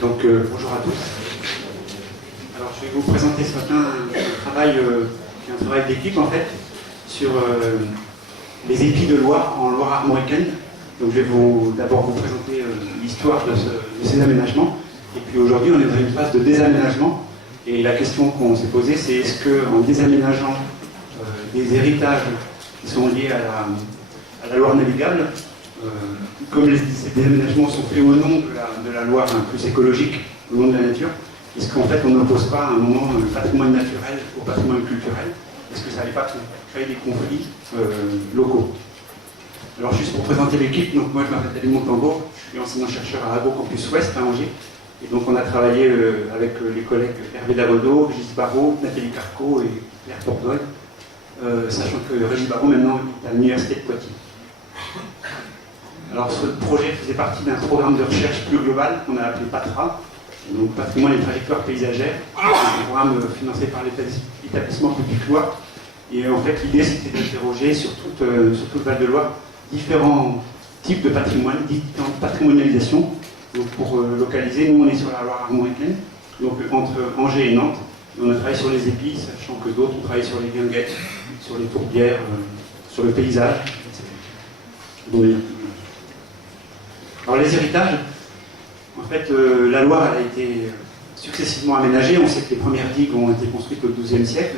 Bonjour à tous. Alors, je vais vous présenter ce matin un travail d'équipe en fait sur les épis de Loire en Loire-Armoricaine. Donc, je vais d'abord vous présenter l'histoire de ces aménagements. Et puis aujourd'hui, on est dans une phase de désaménagement. Et la question qu'on s'est posée, c'est est-ce qu'en désaménageant des héritages qui sont liés à la Loire navigable, comme ces déménagements sont faits au nom de la Loire plus écologique, au nom de la nature, est-ce qu'en fait on n'oppose pas à un moment le patrimoine naturel au patrimoine culturel? Est-ce que ça n'allait pas créer des conflits locaux? Alors juste pour présenter l'équipe, donc moi je m'appelle David Montambour, je suis enseignant-chercheur à Agro Campus Ouest à Angers. Et donc on a travaillé avec les collègues Hervé Darodo, Régis Barraud, Nathalie Carco et Claire Pordoy, sachant que Régis Barraud maintenant est à l'Université de Poitiers. Alors ce projet faisait partie d'un programme de recherche plus global qu'on a appelé PATRA, donc Patrimoine et trajectoires paysagères, un programme financé par l'établissement public Loire. Et en fait l'idée c'était d'interroger sur tout le Val-de-Loire différents types de patrimoine, différentes patrimonialisations. Donc pour localiser, nous on est sur la Loire-Armoricaine, donc entre Angers et Nantes. Et on a travaillé sur les épis, sachant que d'autres ont travaillé sur les guinguettes, sur les tourbières, sur le paysage, etc. Alors les héritages, en fait, la Loire elle a été successivement aménagée. On sait que les premières digues ont été construites au XIIe siècle.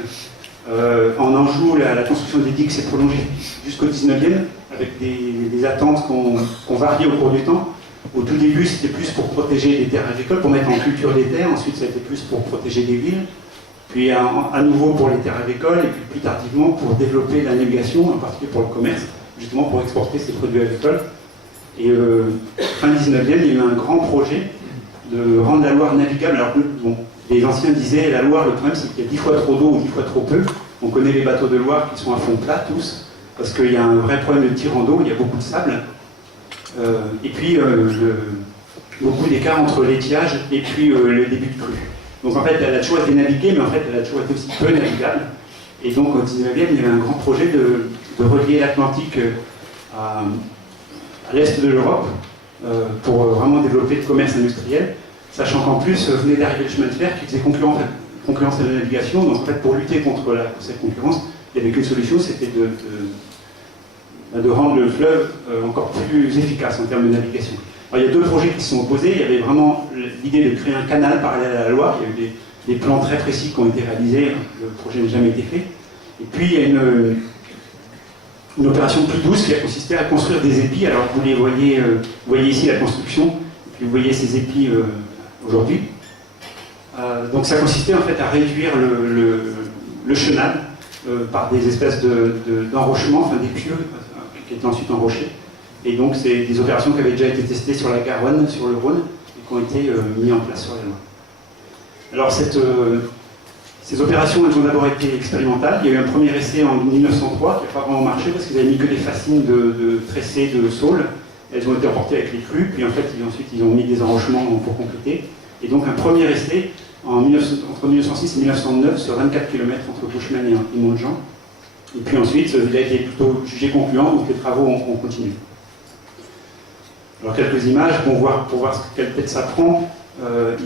En Anjou, la construction des digues s'est prolongée jusqu'au XIXe, avec des attentes qu'on variait au cours du temps. Au tout début, c'était plus pour protéger les terres agricoles, pour mettre en culture des terres. Ensuite, ça a été plus pour protéger des villes. Puis à nouveau pour les terres agricoles, et puis plus tardivement pour développer la navigation, en particulier pour le commerce, justement pour exporter ces produits agricoles. Et fin 19e, il y a eu un grand projet de rendre la Loire navigable. Alors bon, les anciens disaient la Loire, le problème c'est qu'il y a 10 fois trop d'eau ou 10 fois trop peu. On connaît les bateaux de Loire qui sont à fond plat tous, parce qu'il y a un vrai problème de tirant d'eau, il y a beaucoup de sable. Et puis beaucoup d'écart entre l'étiage et puis le début de crue. Donc en fait, elle a toujours été naviguée, mais en fait, elle a toujours été aussi peu navigable. Et donc au 19e, il y avait un grand projet de relier l'Atlantique à l'est de l'Europe pour vraiment développer le commerce industriel, sachant qu'en plus venait d'arriver le chemin de fer qui faisait concurrence à la navigation. Donc en fait, pour lutter contre cette concurrence, il n'y avait qu'une solution, c'était de rendre le fleuve encore plus efficace en termes de navigation. Alors, il y a deux projets qui se sont opposés. Il y avait vraiment l'idée de créer un canal parallèle à la Loire. Il y a eu des plans très précis qui ont été réalisés. Le projet n'a jamais été fait. Et puis, il y a une opération plus douce qui a consisté à construire des épis. Alors, vous voyez ici la construction, et puis vous voyez ces épis aujourd'hui. Donc, ça consistait en fait à réduire le chenal par des espèces d'enrochements, enfin des pieux, qui étaient ensuite enrochés. Et donc, c'est des opérations qui avaient déjà été testées sur la Garonne, sur le Rhône, et qui ont été mises en place sur la Loire. Alors, ces opérations, elles ont d'abord été expérimentales. Il y a eu un premier essai en 1903 qui n'a pas vraiment marché parce qu'ils n'avaient mis que des fascines de tressés de saules. Elles ont été emportées avec les crues, puis en fait, ensuite, ils ont mis des enrochements pour compléter. Et donc, un premier essai entre 1906 et 1909 sur 24 km entre Bushman et Montjean. Et puis ensuite, il a été plutôt jugé concluant, donc les travaux ont continué. Alors quelques images pour voir quelle tête ça prend.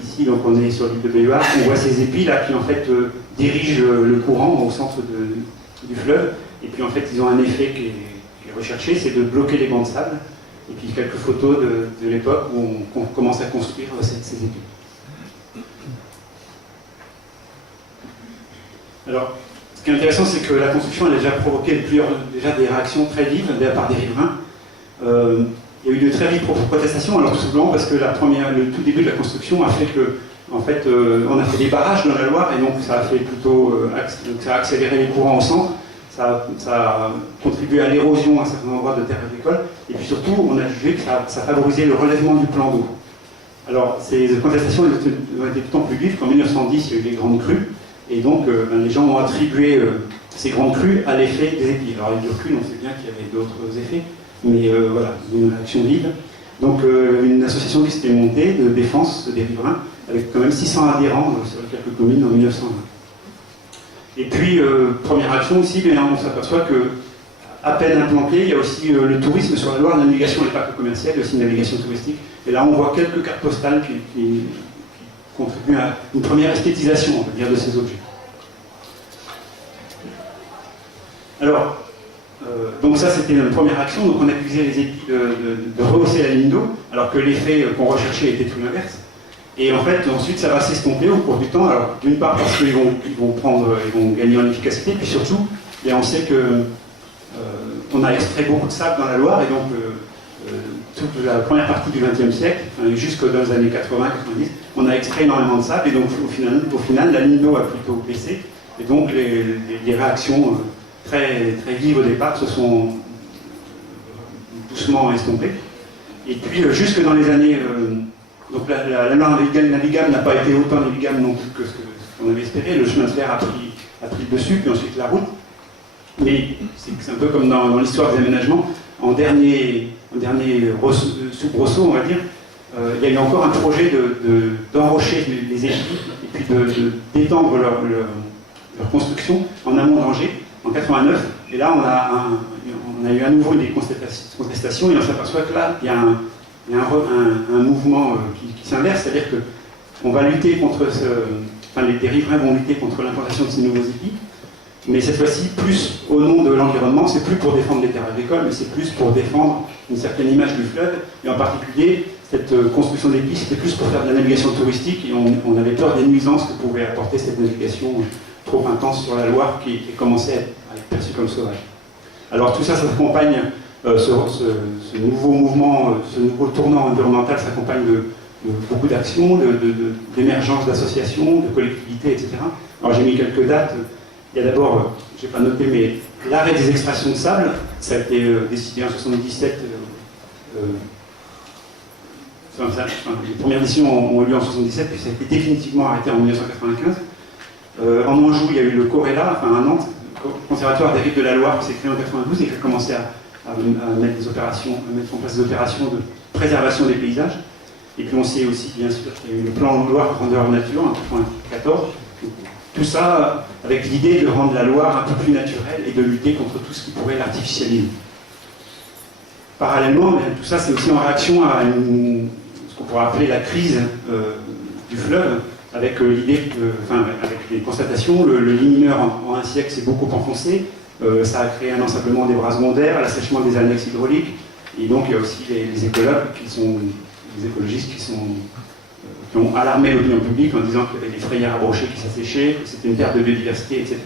Ici, donc on est sur l'île de Béhuard, on voit ces épis là qui en fait dirigent le courant au centre du fleuve. Et puis en fait, ils ont un effet qui est recherché, c'est de bloquer les bancs de sable. Et puis quelques photos de l'époque où on commence à construire ces épis. Alors, ce qui est intéressant, c'est que la construction elle a déjà provoqué des réactions très vives de la part des riverains. Il y a eu de très vives protestations, alors tout simplement parce que le tout début de la construction a fait que, en fait, on a fait des barrages dans la Loire et donc ça a fait ça a accéléré les courants au centre, ça a contribué à l'érosion à certains endroits de terres agricoles, et puis surtout, on a jugé que ça favorisait le relèvement du plan d'eau. Alors, ces contestations ont été d'autant plus vives qu'en 1910, il y a eu les grandes crues. Et donc, les gens ont attribué ces grandes crues à l'effet des épis. Alors, les dures crues, on sait bien qu'il y avait d'autres effets, mais voilà, une réaction vive. Donc, une association qui s'était montée de défense des riverains, avec quand même 600 adhérents sur quelques communes en 1920. Et puis, première action aussi, on s'aperçoit que à peine implanté. Il y a aussi le tourisme sur la Loire, la navigation n'est pas que commerciale, il y a aussi une navigation touristique. Et là, on voit quelques cartes postales qui contribuent à une première esthétisation, on peut dire, de ces objets. Alors, donc ça, c'était une première action. Donc on accusait les épis de rehausser la ligne d'eau, alors que l'effet qu'on recherchait était tout l'inverse. Et en fait, ensuite, ça va s'estomper au cours du temps. Alors, d'une part parce qu'ils vont gagner en efficacité, puis surtout, et on sait que on a extrait beaucoup de sable dans la Loire, et donc toute la première partie du XXe siècle, jusque dans les années 80-90, on a extrait énormément de sable, et donc au final la ligne d'eau a plutôt baissé, et donc les réactions très, très vives au départ se sont doucement estompées. Et puis jusque dans les années... donc la Loire navigable n'a pas été autant navigable non plus que ce qu'on avait espéré, le chemin de fer a pris le dessus, puis ensuite la route. Mais c'est un peu comme dans l'histoire des aménagements, en dernier soubresaut, on va dire, il y a eu encore un projet d'enrocher les épis et puis d'étendre leur construction en amont d'Angers, en 89. Et là, on a eu à nouveau des contestations et on s'aperçoit que là, il y a un mouvement qui s'inverse, c'est-à-dire qu'on va lutter contre les riverains vont lutter contre l'implantation de ces nouveaux épis. Mais cette fois-ci, plus au nom de l'environnement, c'est plus pour défendre les terres agricoles, mais c'est plus pour défendre une certaine image du fleuve. Et en particulier, cette construction d'épis, c'était plus pour faire de la navigation touristique, et on avait peur des nuisances que pouvait apporter cette navigation trop intense sur la Loire qui commençait à être perçue comme sauvage. Alors tout ça s'accompagne, ce nouveau mouvement, ce nouveau tournant environnemental s'accompagne de beaucoup d'actions, d'émergence d'associations, de collectivités, etc. Alors j'ai mis quelques dates. Il y a d'abord, je n'ai pas noté, mais l'arrêt des extractions de sable, ça a été décidé en 1977. Les premières décisions ont eu lieu en 1977, puis ça a été définitivement arrêté en 1995. En Anjou, il y a eu le Corella, à Nantes, le Conservatoire des rives de la Loire, qui s'est créé en 1992 et qui a commencé à mettre en place des opérations de préservation des paysages. Et puis on sait aussi, bien sûr, qu'il y a eu le plan Loire grandeur nature en 1994. Tout ça avec l'idée de rendre la Loire un peu plus naturelle et de lutter contre tout ce qui pourrait l'artificialiser. Parallèlement, tout ça c'est aussi en réaction à ce qu'on pourrait appeler la crise du fleuve, avec l'idée, avec les constatations, le lit mineur en un siècle s'est beaucoup enfoncé, ça a créé un ensablement des bras secondaires, l'assèchement des annexes hydrauliques, et donc il y a aussi les écologues les écologistes qui ont alarmé l'opinion publique en disant qu'il y avait des frayères à brocher qui s'asséchaient, que c'était une perte de biodiversité, etc.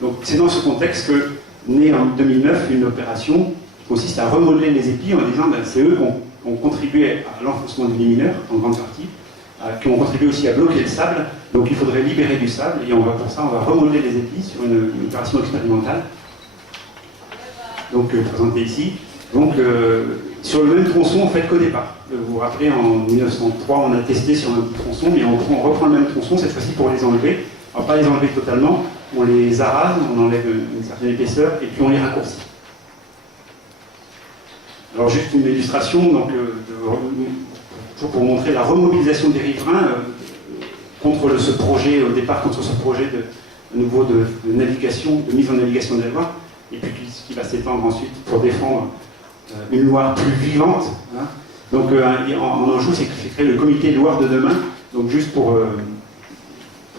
Donc c'est dans ce contexte que naît en 2009 une opération qui consiste à remodeler les épis en disant c'est eux qui ont contribué à l'enfoncement du lit mineur, en grande partie, qui ont contribué aussi à bloquer le sable, donc il faudrait libérer du sable, et pour ça on va remodeler les épis sur une opération expérimentale, donc présentée ici. Donc sur le même tronçon en fait qu'au départ. Vous vous rappelez, en 1903 on a testé sur un petit tronçon, mais on reprend le même tronçon, cette fois-ci pour les enlever. Alors pas les enlever totalement, on les arrase, on enlève une certaine épaisseur, et puis on les raccourcit. Alors juste une illustration, donc, toujours pour montrer la remobilisation des riverains contre ce projet, au départ contre ce projet de nouveau de navigation, de mise en navigation des Loire, et puis qui va s'étendre ensuite pour défendre une Loire plus vivante. Hein. Donc en Anjou, c'est créé le comité Loire de demain. Donc juste pour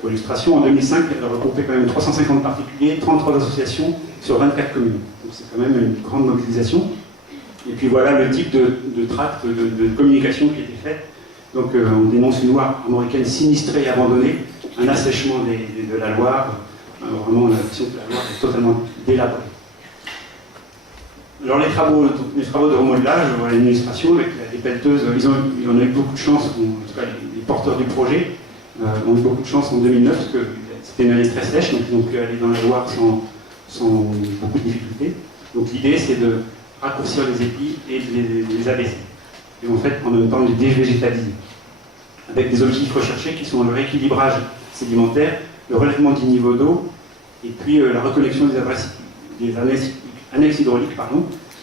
illustration, en 2005, elle a regroupé quand même 350 particuliers, 33 associations sur 24 communes. Donc c'est quand même une grande mobilisation. Et puis voilà le type de tract, de communication qui a été fait. Donc on dénonce une Loire armoricaine sinistrée et abandonnée, un assèchement de la Loire. Vraiment, on a l'impression que la Loire est totalement délabrée. Alors les travaux de remodelage, voilà l'illustration avec les pelleteuses, ils ont eu beaucoup de chance, en tout cas les porteurs du projet ont eu beaucoup de chance en 2009 parce que c'était une année très sèche, donc ils ont pu aller dans la Loire sans beaucoup de difficultés. Donc l'idée c'est de raccourcir les épis et de les abaisser. Et en fait en même temps de les dévégétaliser. Avec des objectifs recherchés qui sont le rééquilibrage sédimentaire, le relèvement du niveau d'eau et puis la reconnexion des annexes hydrauliques,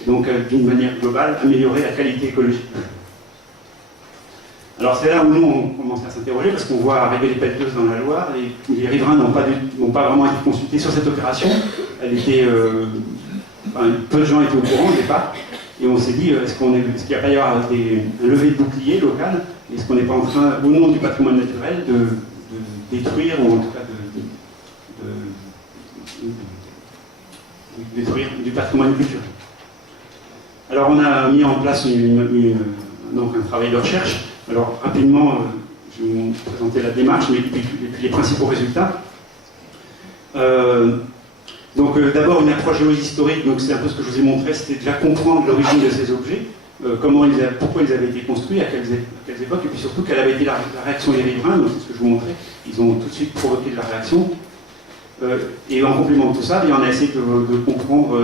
et donc d'une manière globale, améliorer la qualité écologique. Alors c'est là où nous on commence à s'interroger parce qu'on voit arriver les pelleteuses dans la Loire et les riverains n'ont pas vraiment été consultés sur cette opération. Elle était enfin, peu de gens étaient au courant au départ, et on s'est dit, est-ce qu'il va pas y avoir un lever de bouclier local, est-ce qu'on n'est pas en train, au nom du patrimoine naturel, de détruire, ou en tout cas de détruire du patrimoine culturel. Alors on a mis en place donc un travail de recherche. Alors rapidement, je vais vous présenter la démarche, mais puis les principaux résultats. D'abord une approche géohistorique, donc c'est un peu ce que je vous ai montré, c'était déjà comprendre l'origine de ces objets, pourquoi ils avaient été construits, à quelles époques, et puis surtout quelle avait été la réaction des riverains, donc c'est ce que je vous montrais, ils ont tout de suite provoqué de la réaction. Et en complément de tout ça, on a essayé de comprendre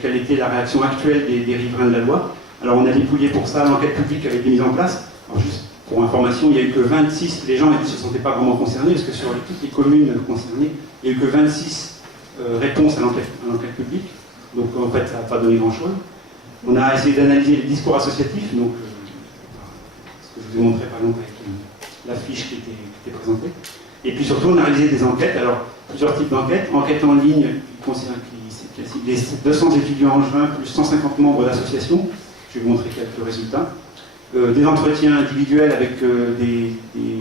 quelle était la réaction actuelle des riverains de la loi. Alors on a dépouillé pour ça l'enquête publique qui avait été mise en place. Alors juste pour information, il n'y a eu que 26, les gens ne se sentaient pas vraiment concernés, parce que sur toutes les communes concernées, il n'y a eu que 26 réponses à l'enquête publique. Donc en fait, ça n'a pas donné grand-chose. On a essayé d'analyser les discours associatifs, donc ce que je vous ai montré par exemple avec l'affiche qui était présentée. Et puis surtout, on a réalisé des enquêtes, alors plusieurs types d'enquêtes. Enquête en ligne qui cible les 200 étudiants en juin, plus 150 membres d'associations. Je vais vous montrer quelques résultats. Des entretiens individuels avec des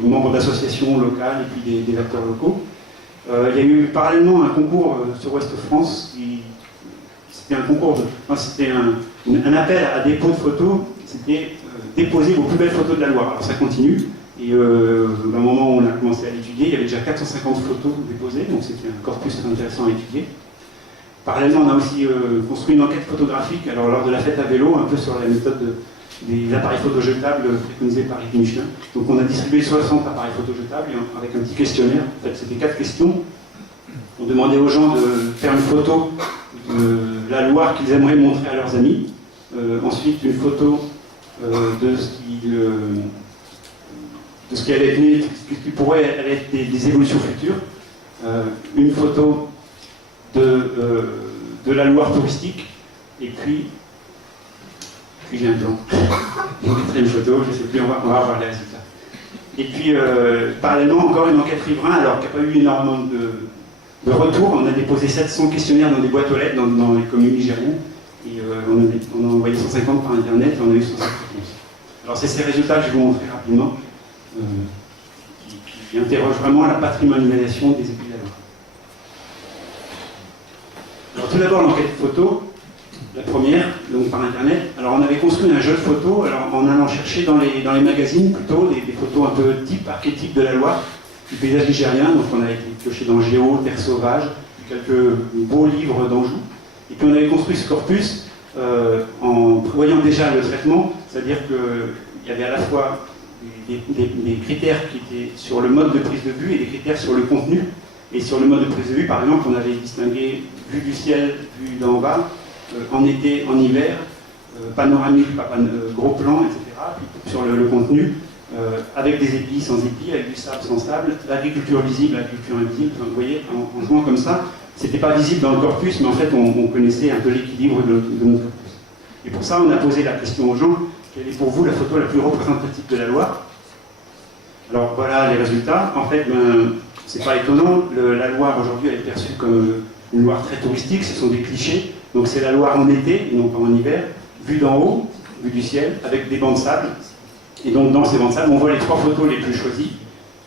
membres d'associations locales et puis des acteurs locaux. Il y a eu parallèlement un concours sur Ouest France. C'était un concours, c'était un appel à dépôt de photos. C'était déposer vos plus belles photos de la Loire. Alors ça continue. Et au moment où on a commencé à l'étudier, il y avait déjà 450 photos déposées, donc c'était un corpus très intéressant à étudier. Parallèlement, on a aussi construit une enquête photographique, alors lors de la fête à vélo, un peu sur la méthode des appareils photojetables préconisés par Rick Michelin. Donc on a distribué 60 appareils photojetables avec un petit questionnaire. En fait, c'était 4 questions. On demandait aux gens de faire une photo de la Loire qu'ils aimeraient montrer à leurs amis. Ensuite, une photo de ce qui allait être, ce qui pourrait être des évolutions futures. Une photo de la Loire touristique, et puis j'ai un plan. Je vous mettrai une photo, je ne sais plus, on va voir les résultats. Et puis, parallèlement, encore une enquête riverain, alors qu'il n'y a pas eu énormément de retours. On a déposé 700 questionnaires dans des boîtes aux lettres dans les communes nigériennes, et on a envoyé 150 par Internet, et on a eu 150 réponses. Alors c'est ces résultats que je vais vous montrer rapidement, qui interrogent vraiment la patrimonialisation des épis de la Loire. Alors tout d'abord l'enquête photo, la première, donc par Internet. Alors on avait construit un jeu de photos, alors en allant chercher dans les magazines plutôt des photos un peu archétypes de la Loire, du paysage nigérien. Donc on avait été pioché dans Géo, Terre sauvage, quelques beaux livres d'Anjou. Et puis on avait construit ce corpus en prévoyant déjà le traitement, c'est-à-dire qu'il y avait à la fois des critères qui étaient sur le mode de prise de vue et des critères sur le contenu. Et sur le mode de prise de vue, par exemple, on avait distingué vue du ciel, vue d'en bas, en été, en hiver, panoramique, gros plan, etc. Puis sur le contenu, avec des épis, sans épis, avec du sable, sans sable, l'agriculture visible, l'agriculture invisible. Enfin, vous voyez, en jouant comme ça, c'était pas visible dans le corpus, mais en fait, on connaissait un peu l'équilibre de notre corpus. Et pour ça, on a posé la question aux gens, quelle est pour vous la photo la plus représentative de la Loire? Alors voilà les résultats. En fait, c'est pas étonnant, la Loire aujourd'hui elle est perçue comme une Loire très touristique, ce sont des clichés. Donc c'est la Loire en été et non pas en hiver, vue d'en haut, vue du ciel, avec des bancs de sable. Et donc dans ces bancs de sable, on voit les 3 photos les plus choisies.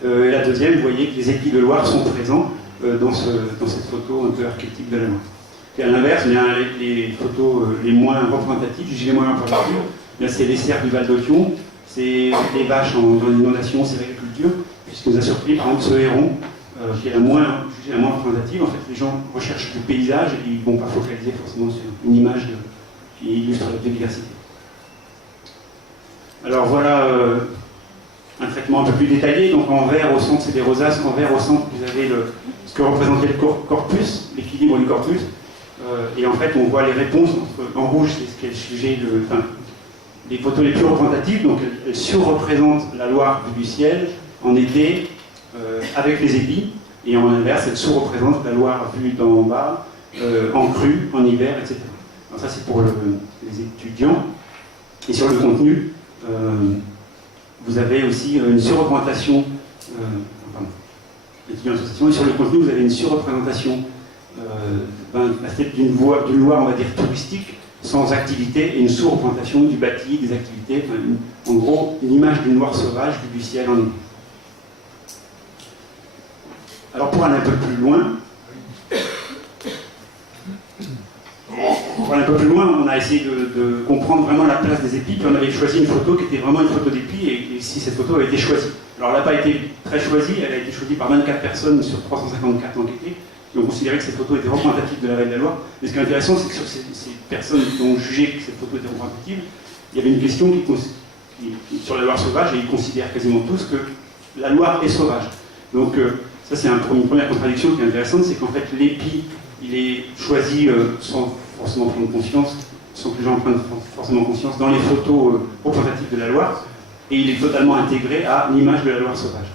Et la deuxième, vous voyez que les épis de Loire sont présents dans cette photo un peu archétype de la Loire. Et à l'inverse, les photos les moins représentatives, je dis les moins représentatives, c'est les cerfs du Val d'Othion, c'est les vaches dans l'inondation, c'est l'agriculture, puisque nous a surpris par exemple ce héron, qui est la moins représentative. En fait, les gens recherchent du paysage et ils ne vont pas focaliser forcément sur une image qui illustre la biodiversité. Alors voilà un traitement un peu plus détaillé. Donc en vert au centre, c'est des rosaces. En vert au centre, vous avez ce que représentait le corpus, l'équilibre du corpus. Et en fait, on voit les réponses. En rouge, c'est ce qui est le sujet les photos les plus représentatives. Donc elles surreprésentent la Loire vue du ciel en été, avec les épis, et en inverse, elle sous-représente la Loire vue d'en bas, en crue, en hiver, etc. Alors ça, c'est pour les étudiants. Et sur le contenu, vous avez aussi une surreprésentation, étudiants association, et sur le contenu, vous avez une surreprésentation d'une Loire, on va dire, touristique, sans activité, et une sous-représentation du bâti, des activités, en gros, une image d'une Loire sauvage, du ciel en été. Alors pour aller un peu plus loin, on a essayé de comprendre vraiment la place des épis, puis on avait choisi une photo qui était vraiment une photo d'épis, et si cette photo avait été choisie. Alors elle n'a pas été très choisie, elle a été choisie par 24 personnes sur 354 enquêtés, qui ont considéré que cette photo était représentative de la vallée de la Loire. Mais ce qui est intéressant, c'est que sur ces personnes qui ont jugé que cette photo était représentative, il y avait une question sur la Loire sauvage, et ils considèrent quasiment tous que la Loire est sauvage. Donc ça c'est une première contradiction qui est intéressante, c'est qu'en fait l'épi, il est choisi sans forcément prendre conscience, sans que les gens prennent forcément conscience, dans les photos représentatives de la Loire, et il est totalement intégré à l'image de la Loire sauvage.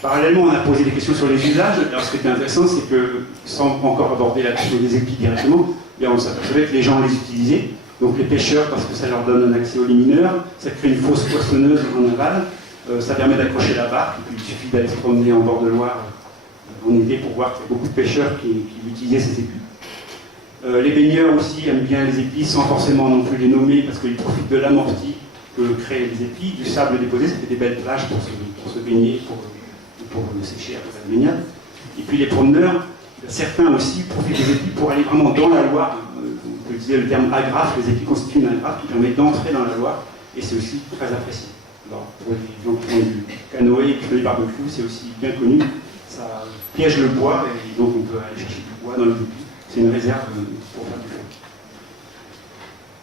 Parallèlement, on a posé des questions sur les usages. Alors ce qui était intéressant, c'est que, sans encore aborder la question des épis directement, on s'apercevait que les gens les utilisaient. Donc les pêcheurs, parce que ça leur donne un accès aux limineurs, ça crée une fosse poissonneuse en aval, ça permet d'accrocher la barque, et puis il suffit d'aller se promener en bord de Loire en été pour voir qu'il y a beaucoup de pêcheurs qui utilisaient ces épis. Les baigneurs aussi aiment bien les épis sans forcément non plus les nommer, parce qu'ils profitent de l'amorti que créent les épis, du sable déposé, ça fait des belles plages pour se baigner, pour le sécher après la baignade. Et puis les promeneurs, certains aussi profitent des épis pour aller vraiment dans la Loire. Je disais le terme agrafe, les épis constituent une agrafe qui permet d'entrer dans la Loire, et c'est aussi très apprécié. Alors, pour les gens qui font du canoë et qui font du barbecue, c'est aussi bien connu. Ça piège le bois, et donc on peut aller chercher du bois dans les épis. C'est une réserve pour faire du feu.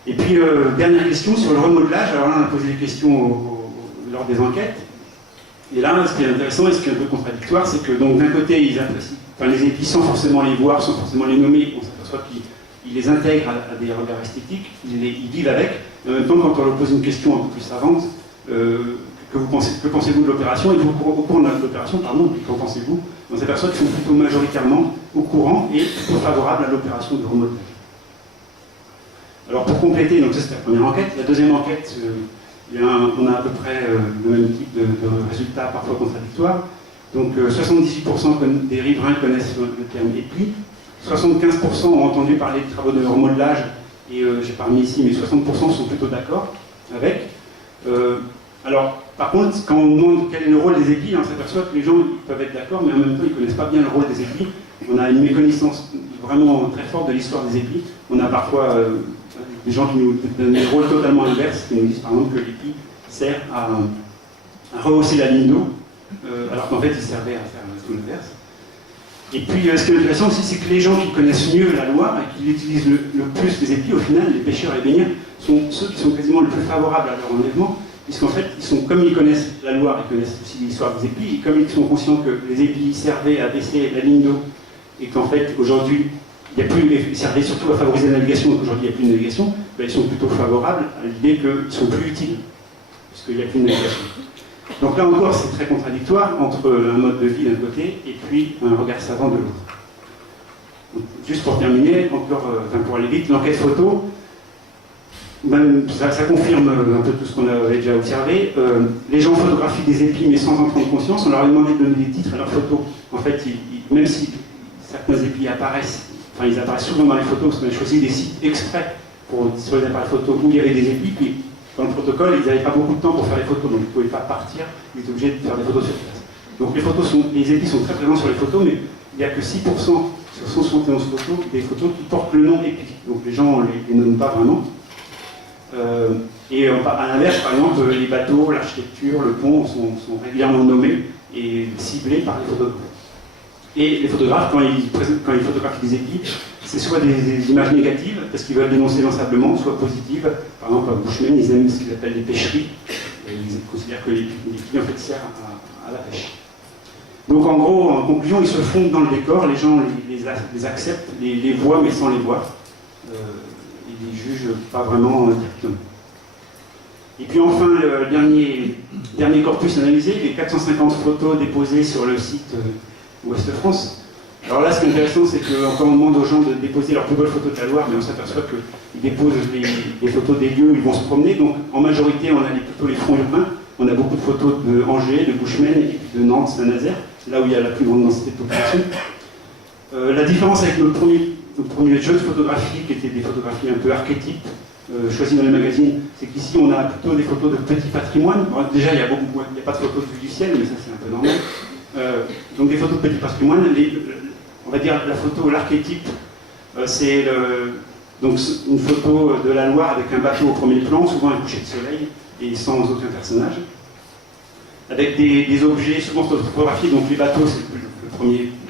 Et puis, dernière question sur le remodelage. Alors là, on a posé des questions lors des enquêtes. Et là, ce qui est intéressant et ce qui est un peu contradictoire, c'est que donc d'un côté, ils apprécient, les épis sans forcément les voir, sans forcément les nommer, on s'aperçoit qu'ils les intègrent à des regards esthétiques, ils vivent avec. Et en même temps, quand on leur pose une question un peu plus savante, que pensez-vous de l'opération? Et au cours de l'opération, qu'en pensez-vous? On s'aperçoit qu'ils sont plutôt majoritairement au courant et plutôt favorables à l'opération de remodelage. Alors pour compléter, donc ça c'est la première enquête. La deuxième enquête, on a à peu près le même type de résultats, parfois contradictoires. Donc 78% des riverains connaissent le terme épi, 75% ont entendu parler de travaux de remodelage, et j'ai pas mis ici, mais 60% sont plutôt d'accord avec. Alors, par contre, quand on demande quel est le rôle des épis, on s'aperçoit que les gens ils peuvent être d'accord, mais en même temps, ils ne connaissent pas bien le rôle des épis. On a une méconnaissance vraiment très forte de l'histoire des épis. On a parfois des gens qui nous donnent des rôles totalement inverses, qui nous disent par exemple que l'épi sert à rehausser la ligne d'eau, alors qu'en fait, il servait à faire tout l'inverse. Et puis, ce qui est intéressant aussi, c'est que les gens qui connaissent mieux la Loire et qui utilisent le plus les épis, au final, les pêcheurs et les baigneurs, sont ceux qui sont quasiment le plus favorables à leur enlèvement, puisqu'en fait, comme ils connaissent la Loire, ils connaissent aussi l'histoire des épis, et comme ils sont conscients que les épis servaient à baisser la ligne d'eau, et qu'en fait, aujourd'hui, ils servaient surtout à favoriser la navigation, donc aujourd'hui, il n'y a plus de navigation, ben, ils sont plutôt favorables à l'idée qu'ils sont plus utiles, puisqu'il n'y a plus de navigation. Donc là encore, c'est très contradictoire entre un mode de vie d'un côté et puis un regard savant de l'autre. Juste pour terminer, pour aller vite, l'enquête photo, ça confirme un peu tout ce qu'on avait déjà observé. Les gens photographient des épis mais sans en prendre conscience. On leur a demandé de donner des titres à leurs photos. En fait, même si certains épis apparaissent, ils apparaissent souvent dans les photos, parce qu'on a choisi des sites exprès sur les appareils photos où il y avait des épis, puis dans le protocole, ils n'avaient pas beaucoup de temps pour faire les photos, donc ils ne pouvaient pas partir, ils étaient obligés de faire des photos sur place. Donc les épis sont très présents sur les photos, mais il n'y a que 6% sur 171 photos, des photos qui portent le nom épi. Donc les gens ne les nomment pas vraiment. Et à l'inverse, par exemple, les bateaux, l'architecture, le pont sont régulièrement nommés et ciblés par les photographes. Et les photographes, quand ils photographient des épis, c'est soit des images négatives, parce qu'ils veulent dénoncer l'ensablement, soit positives. Par exemple, à Bushmen, ils aiment ce qu'ils appellent les pêcheries. Et ils considèrent que l'épi, en fait, sert à la pêche. Donc, en gros, en conclusion, ils se fondent dans le décor, les gens les acceptent, les voient, mais sans les voir. Ils les jugent pas vraiment directement. Et puis enfin, le dernier corpus analysé, les 450 photos déposées sur le site Ouest France. Alors là, ce qui est intéressant, c'est que quand on demande aux gens de déposer leurs plus belles photos de la Loire, mais on s'aperçoit qu'ils déposent les photos des lieux où ils vont se promener. Donc en majorité, on a plutôt les fronts urbains. On a beaucoup de photos de Angers, de Bushmen et de Nantes, Saint-Nazaire, là où il y a la plus grande densité de population. La différence avec notre premier jeu de photographie, qui était des photographies un peu archétypes, choisies dans les magazines, c'est qu'ici on a plutôt des photos de petit patrimoine. Bon, déjà, il n'y a pas de photos de vue du ciel, mais ça c'est un peu normal. Donc des photos de petit patrimoine, on va dire la photo, l'archétype, c'est donc une photo de la Loire avec un bateau au premier plan, souvent un coucher de soleil et sans aucun personnage, avec des objets souvent photographiés. Donc les bateaux, c'est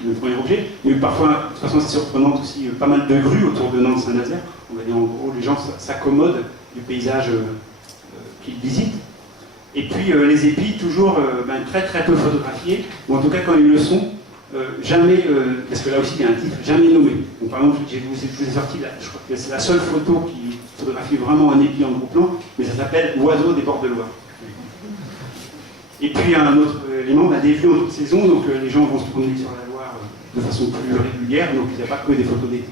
le premier objet, mais parfois, de toute façon c'est surprenant aussi, pas mal de grues autour de Nantes-Saint-Nazaire. On va dire en gros, les gens s'accommodent du paysage qu'ils visitent. Et puis les épis, toujours très très peu photographiés, ou en tout cas quand ils le sont, jamais, parce que là aussi il y a un titre, jamais nommé. Donc par exemple, je vous ai sorti, je crois que c'est la seule photo qui photographie vraiment un épi en gros plan, mais ça s'appelle Oiseau des bords de Loire. Et puis un autre élément, des vues en toute saison, donc les gens vont se promener sur la Loire de façon plus régulière, donc il n'y a pas que des photos d'été.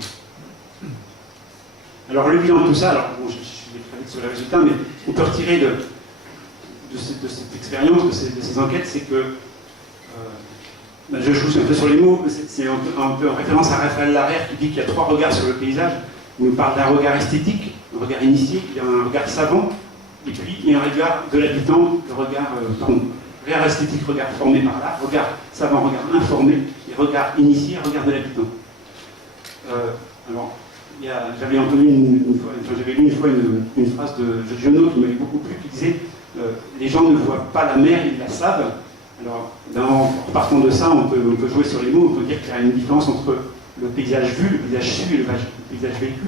Alors le bilan de tout ça, alors bon, je vais très vite sur les résultats, mais on peut retirer de cette expérience, de ces enquêtes, c'est que, je joue un peu sur les mots, c'est un peu en référence à Raphaël Larère qui dit qu'il y a 3 regards sur le paysage. Il nous parle d'un regard esthétique, un regard initié, il y a un regard savant, et puis il y a un regard de l'habitant, regard esthétique, regard formé par là, regard savant, regard informé, et regard initié, regard de l'habitant. Alors, j'avais entendu j'avais lu une fois une phrase de Giono qui m'avait beaucoup plu, qui disait les gens ne voient pas la mer, ils la savent. Alors, en partant de ça, on peut jouer sur les mots, on peut dire qu'il y a une différence entre le paysage vu, le paysage su et le paysage vécu.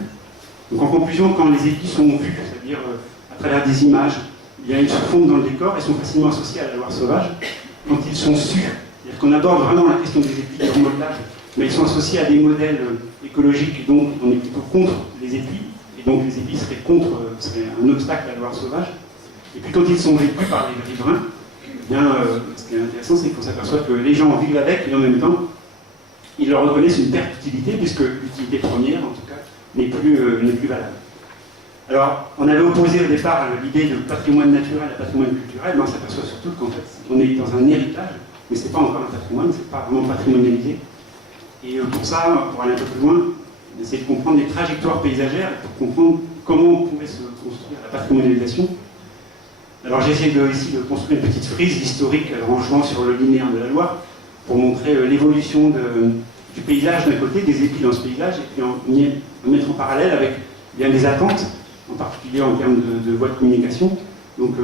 Donc en conclusion, quand les épis sont vus, c'est-à-dire à travers des images, ils se fondent dans le décor et sont facilement associés à la Loire sauvage. Quand ils sont sus, c'est-à-dire qu'on aborde vraiment la question des épis, leur modelage, mais ils sont associés à des modèles écologiques, et donc on est plutôt contre les épis, et donc les épis seraient un obstacle à la Loire sauvage. Et puis quand ils sont vécus par les riverains, ce qui est intéressant, c'est qu'on s'aperçoit que les gens vivent avec, et en même temps, ils leur reconnaissent une perte d'utilité, puisque l'utilité première, en tout cas, n'est plus valable. Alors, on avait opposé au départ l'idée de patrimoine naturel à patrimoine culturel, mais on s'aperçoit surtout qu'en fait, on est dans un héritage, mais ce n'est pas encore un patrimoine, c'est pas vraiment patrimonialisé. Et pour ça, pour aller un peu plus loin, on essaie de comprendre les trajectoires paysagères, pour comprendre comment on pouvait se construire la patrimonialisation. Alors j'ai essayé ici de construire une petite frise historique en jouant sur le linéaire de la Loire, pour montrer l'évolution du paysage d'un côté, des épis dans ce paysage, et puis en mettre en parallèle avec bien des attentes, en particulier en termes de voies de communication. Donc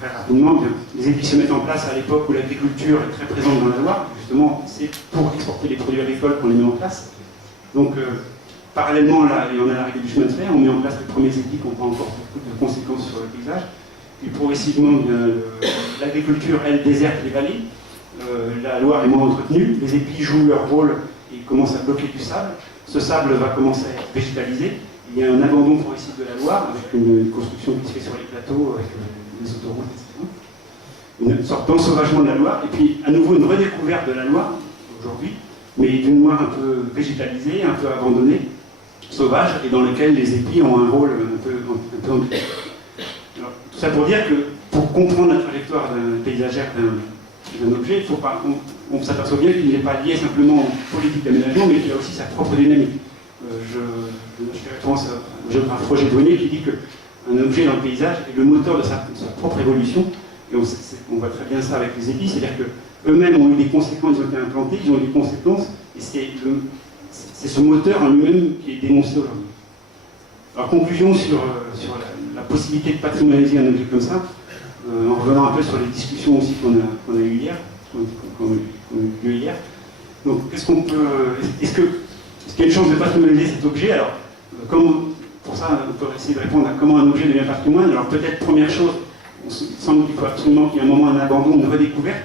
très rapidement, les épis se mettent en place à l'époque où l'agriculture est très présente dans la Loire. Justement, c'est pour exporter les produits agricoles qu'on les met en place. Donc parallèlement, là, et on a l'arrivée du chemin de fer, on met en place les premiers épis qui n'ont pas encore beaucoup de conséquences sur le paysage. Puis progressivement, l'agriculture, elle, déserte les vallées. La Loire est moins entretenue, les épis jouent leur rôle et commencent à bloquer du sable. Ce sable va commencer à être végétalisé. Il y a un abandon progressif de la Loire, avec une construction qui se fait sur les plateaux, avec les autoroutes, etc. Une sorte d'ensauvagement de la Loire, et puis à nouveau une redécouverte de la Loire, aujourd'hui, mais d'une Loire un peu végétalisée, un peu abandonnée, sauvage, et dans lequel les épis ont un rôle un peu ambigu. Alors, tout ça pour dire que, pour comprendre la trajectoire paysagère d'un objet, on s'aperçoit bien qu'il n'est pas lié simplement aux politiques d'aménagement, mais qu'il a aussi sa propre dynamique. Je fais référence au géographe Roger Brunet qui dit qu'un objet dans le paysage est le moteur de sa propre évolution, et on voit très bien ça avec les épis, c'est-à-dire qu'eux-mêmes ont eu des conséquences, ils ont été implantés, ils ont eu des conséquences, et c'est ce moteur en lui-même qui est dénoncé aujourd'hui. Alors conclusion sur la possibilité de patrimonialiser un objet comme ça, en revenant un peu sur les discussions aussi qu'on a eues hier, qu'on a eu lieu hier. Donc, qu'est-ce qu'on peut. Est-ce qu'il y a une chance de patrimonialiser cet objet? Alors, pour ça, on peut essayer de répondre à comment un objet devient patrimoine. Alors, peut-être, première chose, il semble qu'il faut absolument qu'il y ait un moment, un abandon, une redécouverte.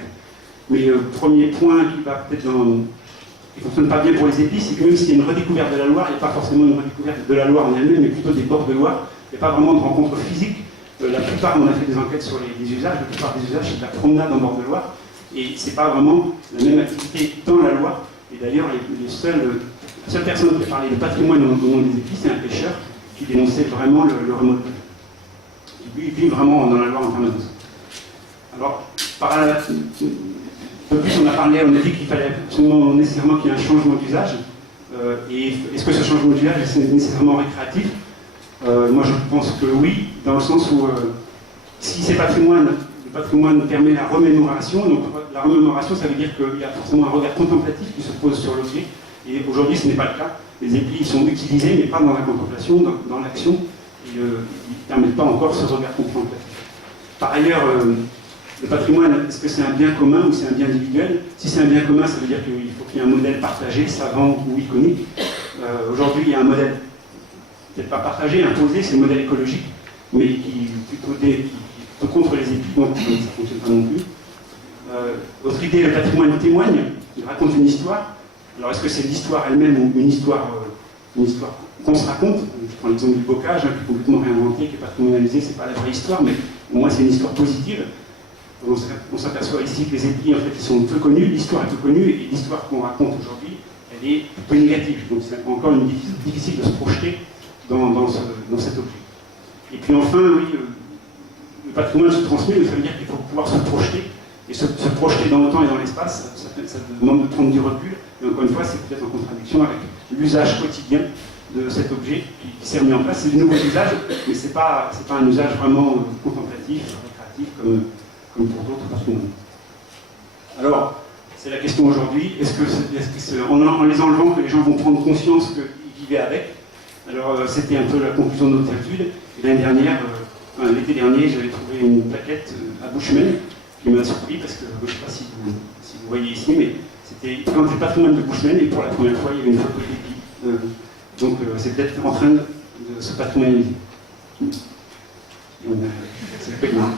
Mais premier point qui va peut-être qui ne fonctionne pas bien pour les épis, c'est que même s'il y a une redécouverte de la Loire, il n'y a pas forcément une redécouverte de la Loire en elle-même, mais plutôt des bords de Loire. Il n'y a pas vraiment de rencontre physique. La plupart, on a fait des enquêtes sur les usages, la plupart des usages, c'est de la promenade en bord de Loire, et c'est pas vraiment la même activité dans la Loire. Et d'ailleurs, la seule personne qui a parlé de patrimoine au nom des épis, c'est un pêcheur qui dénonçait vraiment le remodelage. Il vit vraiment dans la Loire en permanence. Alors, de plus, on a dit qu'il fallait absolument nécessairement qu'il y ait un changement d'usage. Et est-ce que ce changement d'usage est nécessairement récréatif? Moi je pense que oui, dans le sens où si c'est patrimoine, le patrimoine permet la remémoration. Donc la remémoration, ça veut dire qu'il y a forcément un regard contemplatif qui se pose sur l'objet. Et aujourd'hui, ce n'est pas le cas. Les épis sont utilisés, mais pas dans la contemplation, dans l'action. Et ils ne permettent pas encore ce regard contemplatif. Par ailleurs, le patrimoine, est-ce que c'est un bien commun ou c'est un bien individuel? Si c'est un bien commun, ça veut dire qu'il faut qu'il y ait un modèle partagé, savant ou iconique. Aujourd'hui, il y a un modèle peut-être pas partagé, imposé, c'est le modèle écologique, mais qui plutôt contre les épis, donc ça ne fonctionne pas non plus. Autre idée, le patrimoine témoigne, il raconte une histoire. Alors est-ce que c'est l'histoire elle-même ou une histoire qu'on se raconte? Je prends l'exemple du bocage, qui est complètement réinventé, qui est patrimonialisé, c'est pas la vraie histoire, mais au moins c'est une histoire positive. On s'aperçoit ici que les épis, en fait, ils sont peu connus, l'histoire est peu connue, et l'histoire qu'on raconte aujourd'hui, elle est peu négative. Donc c'est encore difficile de se projeter dans cet objet. Et puis enfin, oui, le patrimoine se transmet, mais ça veut dire qu'il faut pouvoir se projeter, et se projeter dans le temps et dans l'espace, ça demande de prendre du recul, et encore une fois, c'est peut-être en contradiction avec l'usage quotidien de cet objet qui s'est remis en place. C'est du nouveau usage, mais ce n'est pas un usage vraiment contemplatif, récréatif, comme pour d'autres patrimoines. Alors, c'est la question aujourd'hui, est-ce que c'est en les enlevant que les gens vont prendre conscience qu'ils vivaient avec? Alors, c'était un peu la conclusion de notre étude. L'année dernière, l'été dernier, j'avais trouvé une plaquette à Bushman qui m'a surpris parce que, je ne sais pas si vous voyez ici, mais c'était le patrimoine de Bushman et pour la première fois, il y avait une photo d'épi. Donc, c'est peut-être en train de se patrimonialiser. C'est le paiement.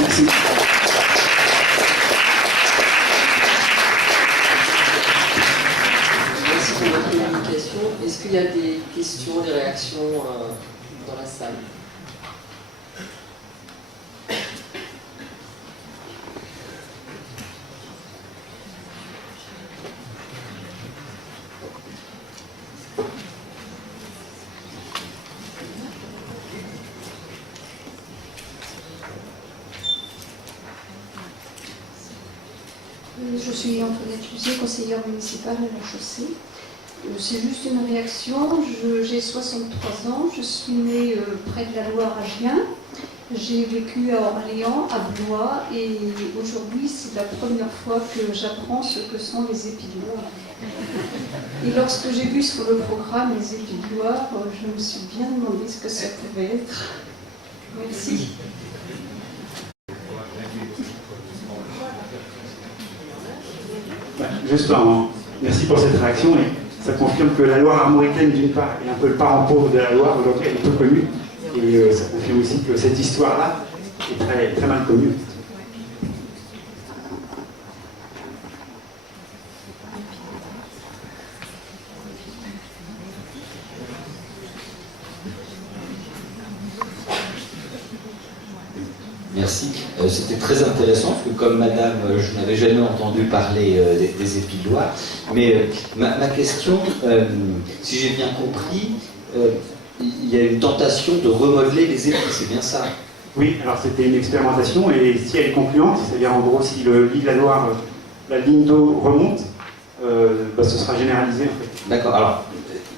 Merci. Merci pour votre communication. Est-ce qu'il y a des questions, des réactions dans la salle? Je suis Antoinette Luzier, conseillère municipale à la Chaussée. C'est juste une réaction. J'ai 63 ans, je suis née près de la Loire à Gien. J'ai vécu à Orléans, à Blois, et aujourd'hui c'est la première fois que j'apprends ce que sont les épis de Loire. Et lorsque j'ai vu sur le programme les épis de Loire, je me suis bien demandé ce que ça pouvait être. Merci. Merci pour cette réaction. Et ça confirme que la Loire armoricaine, d'une part, est un peu le parent pauvre de la Loire. Aujourd'hui, elle est peu connue. Et ça confirme aussi que cette histoire-là est très, très mal connue. Merci. C'était très intéressant, parce que comme madame, je n'avais jamais entendu parler des épis de Loire. Mais ma question, si j'ai bien compris, il y a une tentation de remodeler les épis, c'est bien ça? Oui, alors c'était une expérimentation, et si elle est concluante, c'est-à-dire en gros si le lit de la Loire, la ligne d'eau remonte, ce sera généralisé en fait. D'accord, alors,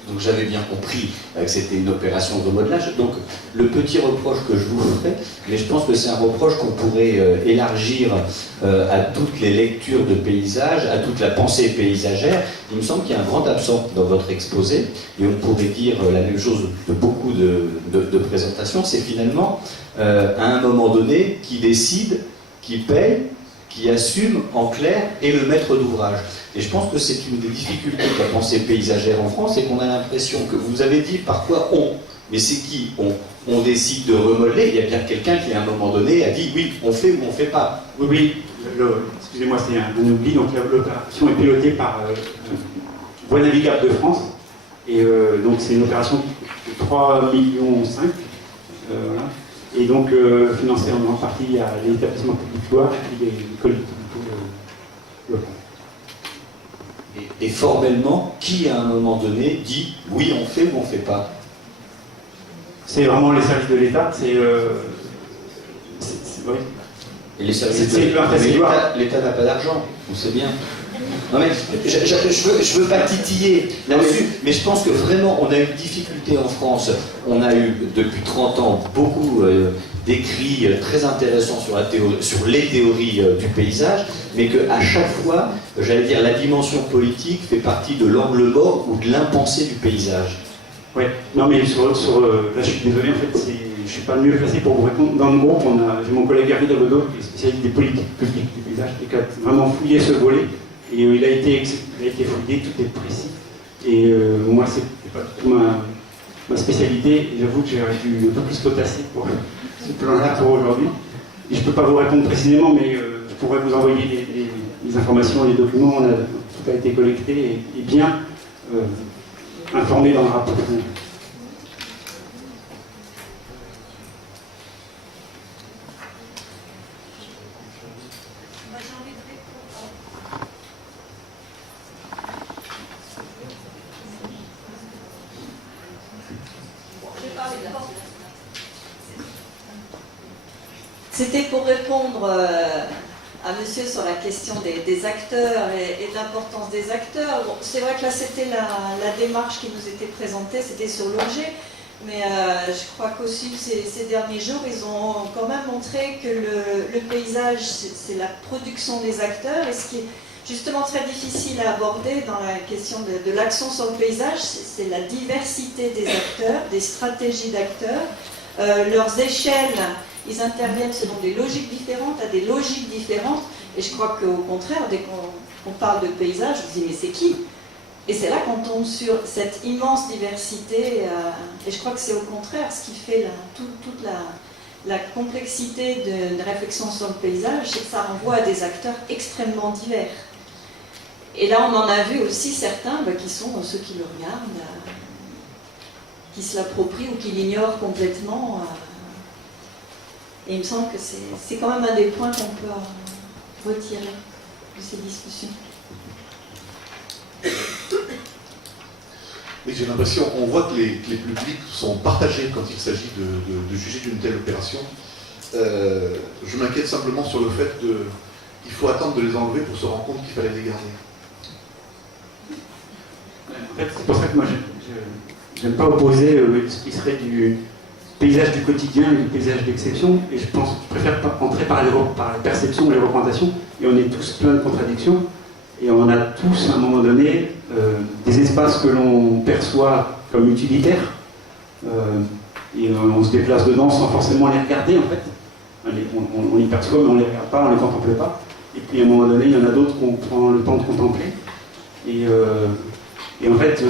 donc j'avais bien compris que c'était une opération de remodelage. Donc le petit reproche que je vous ferai, mais je pense que c'est un reproche qu'on pourrait élargir à toutes les lectures de paysages, à toute la pensée paysagère. Il me semble qu'il y a un grand absent dans votre exposé, et on pourrait dire la même chose de beaucoup de présentations, c'est finalement à un moment donné qui décide, qui paye, qui assume en clair est le maître d'ouvrage. Et je pense que c'est une des difficultés de la pensée paysagère en France, c'est qu'on a l'impression que vous avez dit parfois on, mais c'est qui on décide de remodeler, il y a bien quelqu'un qui à un moment donné a dit oui, on fait ou on ne fait pas. Oui, excusez-moi, c'est un oubli, donc l'opération est pilotée par Voies navigables de France, et donc c'est une opération de 3,5 millions, voilà. Et donc financée en grande partie à l'établissement public Loire et puis les collectivités locales. Et formellement, qui à un moment donné dit oui on fait ou on ne fait pas? C'est vraiment les services de l'État, oui. Et les services de l'État, l'État n'a pas d'argent, on sait bien. Non mais je veux pas titiller là-dessus, mais je pense que vraiment on a une difficulté en France. On a eu depuis 30 ans beaucoup d'écrits très intéressants sur les théories du paysage, mais qu'à chaque fois, j'allais dire, la dimension politique fait partie de l'angle mort ou de l'impensé du paysage. Ouais, non mais là je suis désolé, en fait, je suis pas le mieux placé pour vous répondre. Dans le groupe, j'ai mon collègue Harry Delvedo, qui est spécialiste des politiques publiques du paysage, et qui a vraiment fouillé ce volet, et il a été fouillé, tout est précis. Et moi, c'est pas du tout ma spécialité, et j'avoue que j'aurais dû un peu plus potasser pour ce plan-là pour aujourd'hui. Et je peux pas vous répondre précisément, mais je pourrais vous envoyer les informations, les documents, tout a été collecté et bien informé dans le rapport. C'était pour répondre à monsieur sur la question des acteurs et de l'importance des acteurs. Bon, c'est vrai que là, c'était la démarche qui nous était présentée, c'était sur l'objet, mais je crois qu'aussi ces derniers jours, ils ont quand même montré que le paysage, c'est la production des acteurs, et ce qui est justement très difficile à aborder dans la question de l'action sur le paysage, c'est la diversité des acteurs, des stratégies d'acteurs, leurs échelles. Ils interviennent selon des logiques différentes, à des logiques différentes. Et je crois qu'au contraire, dès qu'on parle de paysage, on se dit mais c'est qui? Et c'est là qu'on tombe sur cette immense diversité. Et je crois que c'est au contraire ce qui fait toute la complexité de réflexion sur le paysage, c'est que ça renvoie à des acteurs extrêmement divers. Et là, on en a vu aussi certains qui sont ceux qui le regardent, qui se l'approprient ou qui l'ignorent complètement. Et il me semble que c'est quand même un des points qu'on peut retirer de ces discussions. Mais j'ai l'impression, on voit que les publics sont partagés quand il s'agit de juger d'une telle opération. Je m'inquiète simplement sur le fait qu'il faut attendre de les enlever pour se rendre compte qu'il fallait les garder. En fait, c'est pour ça que moi, j'aime pas opposer ce qui serait du paysage du quotidien et du paysage d'exception, et je préfère entrer par la perception et les représentations, et on est tous plein de contradictions, et on a tous, à un moment donné, des espaces que l'on perçoit comme utilitaires, et on se déplace dedans sans forcément les regarder, en fait. On les perçoit, mais on ne les regarde pas, on ne les contemple pas, et puis à un moment donné, il y en a d'autres qu'on prend le temps de contempler, et en fait,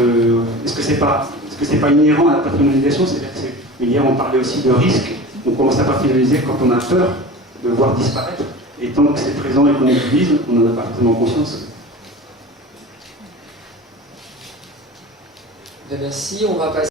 est-ce que c'est pas inhérent à la patrimonialisation? C'est-à-dire que hier, on parlait aussi de risque. On commence à patrimonialiser quand on a peur de le voir disparaître. Et tant que c'est présent et qu'on l'utilise, on n'en a pas forcément conscience. Merci, on va passer.